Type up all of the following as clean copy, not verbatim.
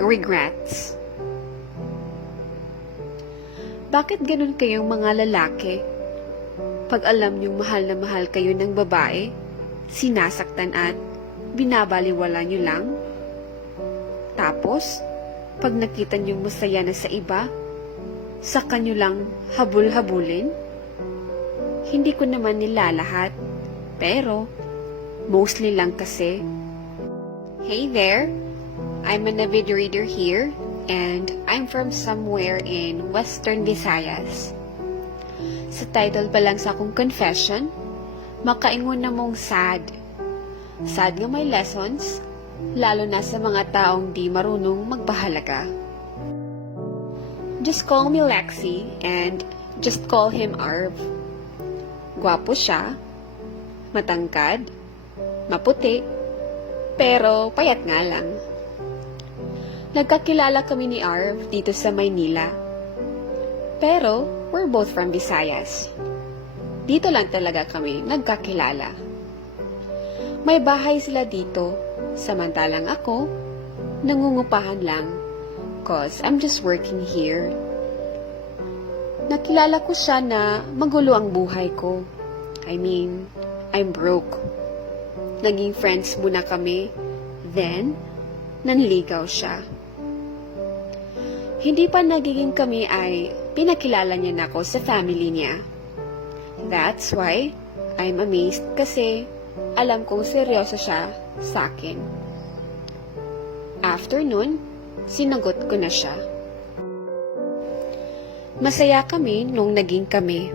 Regrets. Bakit ganun kayong mga lalaki? Pag alam niyong mahal na mahal kayo ng babae, sinasaktan at binabaliwala niyo lang? Tapos, pag nakita niyong masaya na sa iba, saka niyo lang habul-habulin? Hindi ko naman nilalahat, pero mostly lang kasi. Hey there! I'm an avid reader here, and I'm from somewhere in Western Visayas. Sa title pa lang sa akong confession, makaingon na mong sad. Sad nga may lessons, lalo na sa mga taong di marunong magpahalaga. Just call me Lexi, and just call him Arv. Gwapo siya, matangkad, maputi, pero payat nga lang. Nagkakilala kami ni Arv dito sa Maynila. Pero, we're both from Visayas. Dito lang talaga kami nagkakilala. May bahay sila dito, samantalang ako, nangungupahan lang, cause I'm just working here. Nakilala ko siya na magulo ang buhay ko. I mean, I'm broke. Naging friends muna kami, then, nanligaw siya. Hindi pa nagiging kami ay pinakilala niya na ako sa family niya. That's why I'm amazed kasi alam kong seryoso siya sa akin. After nun, sinagot ko na siya. Masaya kami nung naging kami.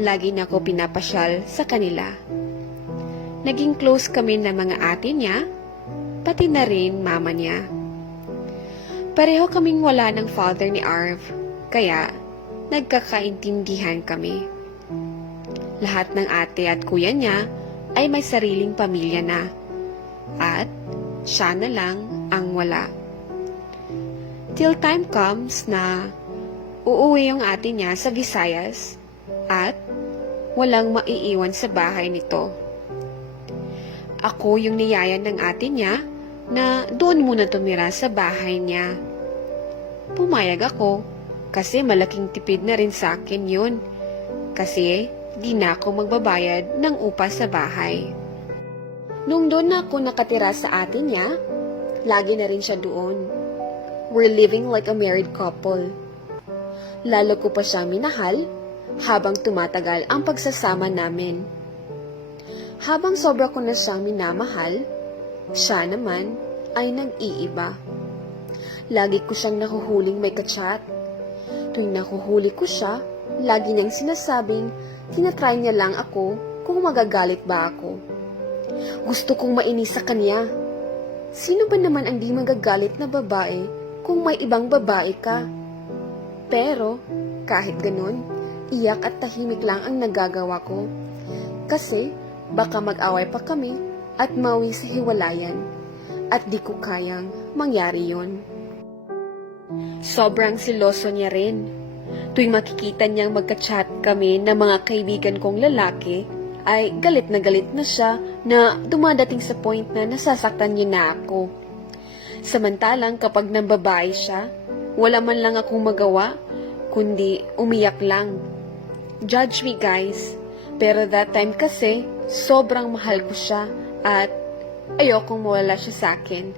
Lagi na ako pinapasyal sa kanila. Naging close kami ng mga ate niya, pati na rin mama niya. Pareho kaming wala ng father ni Arv, kaya nagkakaintindihan kami. Lahat ng ate at kuya niya ay may sariling pamilya na, at siya na lang ang wala. Till time comes na uuwi yung ate niya sa Visayas at walang maiiwan sa bahay nito. Ako yung niyayan ng ate niya na doon muna tumira sa bahay niya. Pumayag ako kasi malaking tipid na rin sa akin yun. Kasi di na ako magbabayad ng upa sa bahay. Nung doon na ako nakatira sa ate niya, lagi na rin siya doon. We're living like a married couple. Lalo ko pa siya minahal habang tumatagal ang pagsasama namin. Habang sobra ko na siyang minamahal, siya naman ay nag-iiba. Lagi ko siyang nahuhuling may kachat. Tuwing nahuhuli ko siya, lagi niyang sinasabing tinatry niya lang ako kung magagalit ba ako. Gusto kong mainis sa kanya. Sino ba naman ang di magagalit na babae kung may ibang babae ka? Pero kahit ganun, iyak at tahimik lang ang nagagawa ko. Kasi baka mag-away pa kami at mawi sa hiwalayan. At di ko kayang mangyari yon. Sobrang siloso niya rin. Tuwing makikita niyang magka-chat kami ng mga kaibigan kong lalaki, ay galit na siya na dumadating sa point na nasasaktan niya na ako. Samantalang kapag nambabae siya, wala man lang akong magawa, kundi umiyak lang. Judge me guys, pero that time kasi, sobrang mahal ko siya at ayokong mawala siya sa akin.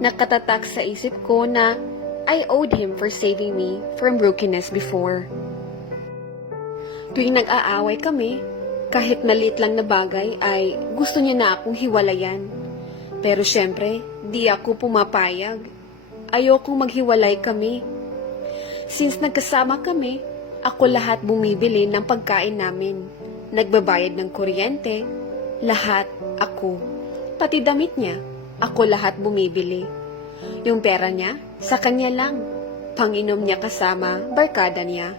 Nakatatak sa isip ko na I owed him for saving me from brokenness before. Tuwing nag-aaway kami, kahit maliit lang na bagay ay gusto niya na akong hiwalayan. Pero syempre, di ako pumapayag. Ayokong maghiwalay kami. Since nagkasama kami, ako lahat bumibili ng pagkain namin. Nagbabayad ng kuryente, lahat ako. Pati damit niya, ako lahat bumibili. Yung pera niya, sa kanya lang. Panginom niya kasama, barkada niya.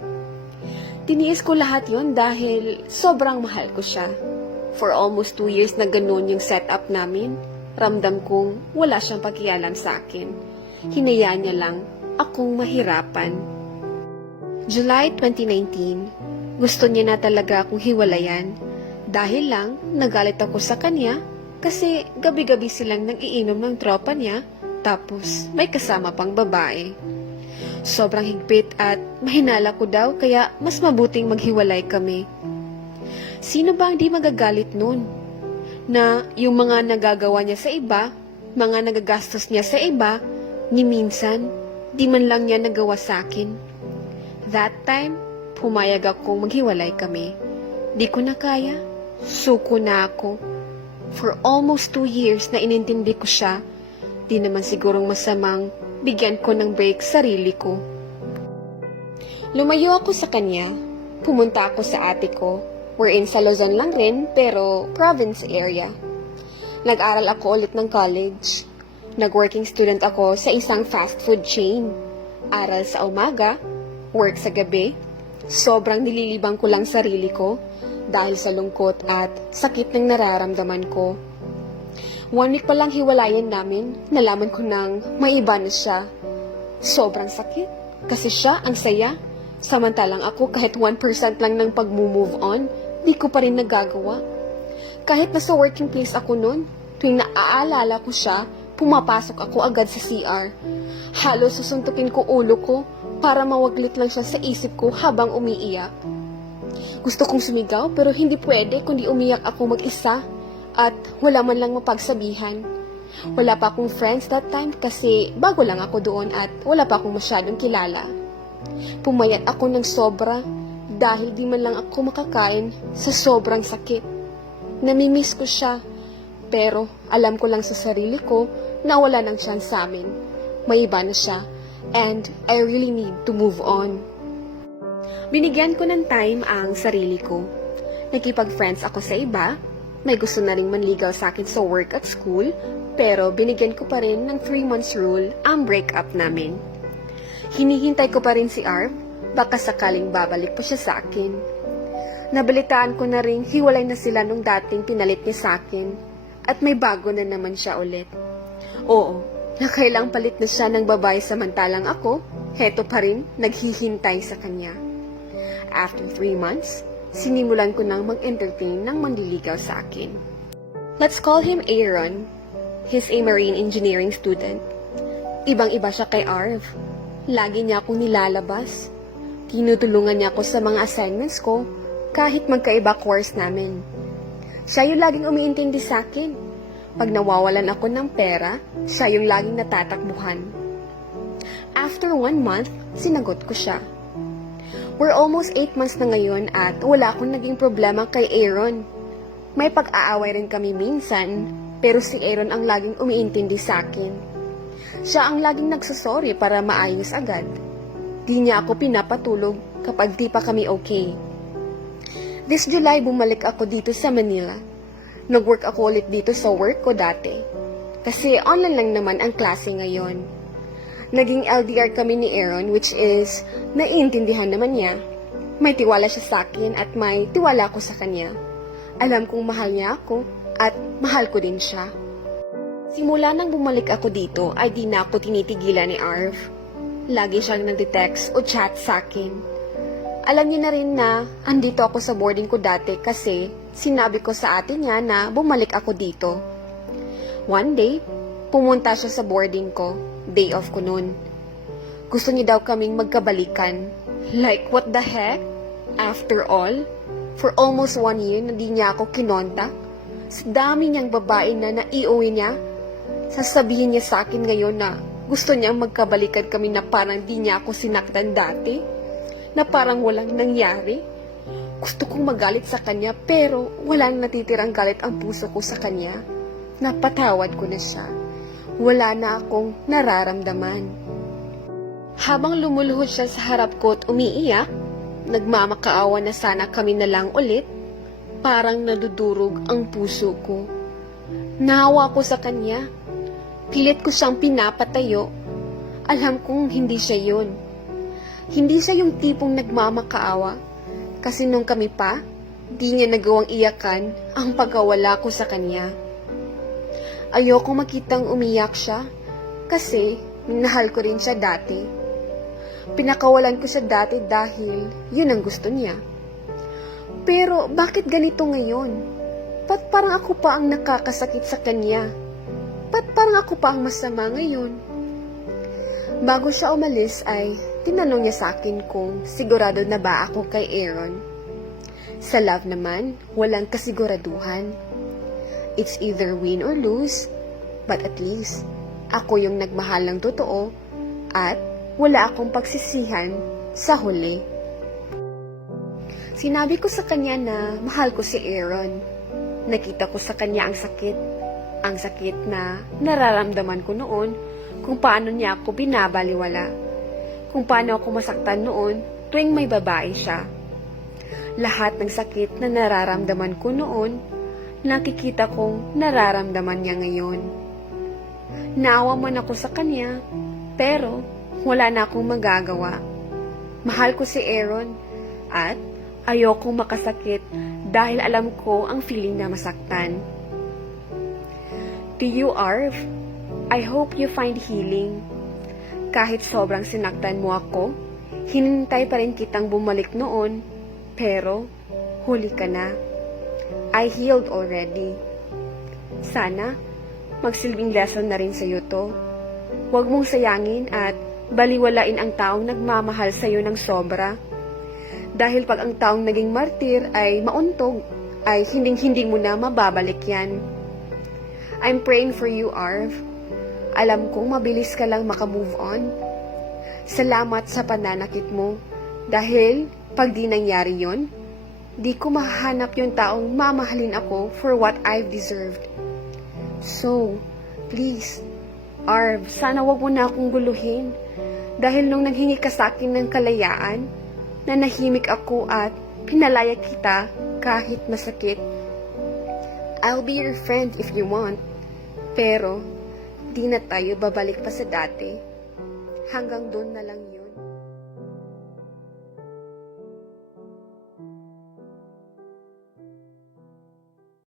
Tiniis ko lahat yon dahil sobrang mahal ko siya. For almost 2 years na ganun yung setup namin, ramdam kong wala siyang pakialam sa akin. Hinayaan niya lang akong mahirapan. July 2019, gusto niya na talaga akong hiwalayan dahil lang nagalit ako sa kanya Kasi gabi-gabi silang nag-iinom ng tropa niya, tapos may kasama pang babae. Sobrang higpit at mahinala ko daw kaya mas mabuting maghiwalay kami. Sino ba ang di magagalit nun? Na yung mga nagagawa niya sa iba, mga nagagastos niya sa iba, ni minsan, di man lang niya nagawa sa akin. That time, pumayag akong maghiwalay kami. Di ko na kaya, suko na ako. For almost 2 years na inintindi ko siya, di naman sigurong masamang bigyan ko ng break sarili ko. Lumayo ako sa kanya, pumunta ako sa ate ko, wherein sa Luzon lang rin pero province area. Nag-aral ako ulit ng college. Nag-working student ako sa isang fast food chain. Aral sa umaga, work sa gabi. Sobrang nililibang ko lang sarili ko dahil sa lungkot at sakit ng nararamdaman ko. 1 week pa lang hiwalayan namin, nalaman ko nang may iba na siya. Sobrang sakit kasi siya ang saya. Samantalang ako kahit 1% lang ng pag-move on, di ko pa rin nagagawa. Kahit nasa working place ako noon, tuwing naaalala ko siya, pumapasok ako agad sa CR. Halos susuntukin ko ulo ko para mawaglit lang siya sa isip ko habang umiiyak. Gusto kong sumigaw pero hindi pwede kundi umiyak ako mag-isa at wala man lang mapagsabihan. Wala pa akong friends that time kasi bago lang ako doon at wala pa akong masyadong kilala. Pumayat ako ng sobra dahil di man lang ako makakain sa sobrang sakit. Namimiss ko siya pero alam ko lang sa sarili ko na wala nang chance sa amin. May iba na siya and I really need to move on. Binigyan ko ng time ang sarili ko. Nakipag-friends ako sa iba. May gusto na ring manligaw sa akin sa work at school, pero binigyan ko pa rin ng 3 months rule ang breakup namin. Hinihintay ko pa rin si Arv, baka sakaling babalik pa siya sa akin. Nabalitaan ko na rin hiwalay na sila nung dating pinalit niya sa akin, at may bago na naman siya ulit. Oo, nakailang palit na siya ng babae samantalang ako, heto pa rin naghihintay sa kanya. After 3 months, sinimulan ko nang mag-entertain ng manliligaw sa akin. Let's call him Aaron. He's a marine engineering student. Ibang-iba siya kay Arv. Lagi niya akong nilalabas. Tinutulungan niya ako sa mga assignments ko kahit magkaiba course namin. Siya yung laging umiintindi sa akin. Pag nawawalan ako ng pera, siya yung laging natatakbuhan. After 1 month, sinagot ko siya. We're almost 8 months na ngayon at wala akong naging problema kay Aaron. May pag-aaway rin kami minsan, pero si Aaron ang laging umiintindi sa akin. Siya ang laging nagsasorry para maayos agad. Di niya ako pinapatulog kapag di pa kami okay. This July, bumalik ako dito sa Manila. Nag-work ako ulit dito sa work ko dati. Kasi online lang naman ang klase ngayon. Naging LDR kami ni Aaron, which is, naiintindihan naman niya. May tiwala siya sa akin at may tiwala ako sa kanya. Alam kong mahal niya ako at mahal ko din siya. Simula nang bumalik ako dito ay di na ako tinitigilan ni Arv. Lagi siyang nagde-text o chat sa akin. Alam niya na rin na andito ako sa boarding ko dati kasi sinabi ko sa ate niya na bumalik ako dito. One day, pumunta siya sa boarding ko. Day off ko noon. Gusto niya daw kaming magkabalikan. Like, what the heck? After all, for almost 1 year na di niya ako kinontak, sa dami niyang babae na naiuwi niya, sasabihin niya sa akin ngayon na gusto niyang magkabalikan kami na parang di niya ako sinaktan dati, na parang walang nangyari. Gusto kong magalit sa kanya pero walang natitirang galit ang puso ko sa kanya. Napatawad ko na siya. Wala na akong nararamdaman. Habang lumuluhod siya sa harap ko at umiiyak, nagmamakaawa na sana kami na lang ulit, parang nadudurog ang puso ko. Nahawa ko sa kanya. Pilit ko siyang pinapatayo. Alam kong hindi siya yun. Hindi siya yung tipong nagmamakaawa. Kasi nung kami pa, di niya nagawang iyakan ang pagkawala ko sa kanya. Ayoko makitang umiyak siya kasi minahal ko rin siya dati. Pinakawalan ko siya dati dahil yun ang gusto niya. Pero bakit ganito ngayon? Ba't parang ako pa ang nakakasakit sa kanya? Ba't parang ako pa ang masama ngayon? Bago siya umalis ay tinanong niya sa akin kung sigurado na ba ako kay Aaron. Sa love naman, walang kasiguraduhan. It's either win or lose, but at least ako yung nagmahal ng totoo at wala akong pagsisihan sa huli. Sinabi ko sa kanya na mahal ko si Aaron. Nakita ko sa kanya ang sakit. Ang sakit na nararamdaman ko noon kung paano niya ako binabaliwala. Kung paano ako masaktan noon tuwing may babae siya. Lahat ng sakit na nararamdaman ko noon, nakikita kong nararamdaman niya ngayon. Naawa man ako sa kanya, pero wala na akong magagawa. Mahal ko si Aaron at ayokong makasakit dahil alam ko ang feeling na masaktan. To you, Arv, I hope you find healing. Kahit sobrang sinaktan mo ako, hinintay pa rin kitang bumalik noon, pero huli ka na. I healed already. Sana magsilbing lesson na rin sa'yo to. Huwag mong sayangin at baliwalain ang taong nagmamahal sa'yo ng sobra. Dahil pag ang taong naging martir ay mauntog, ay hinding-hindi mo na mababalik yan. I'm praying for you, Arv. Alam kong mabilis ka lang makamove on. Salamat sa pananakit mo. Dahil pag di nangyari yon, di ko mahahanap yung taong mamahalin ako for what I've deserved. So, please, Arv, sana wag mo na akong guluhin. Dahil nung nanghingi ka sa akin ng kalayaan, nanahimik ako at pinalaya kita kahit masakit. I'll be your friend if you want. Pero, di na tayo babalik pa sa dati. Hanggang doon na lang yun.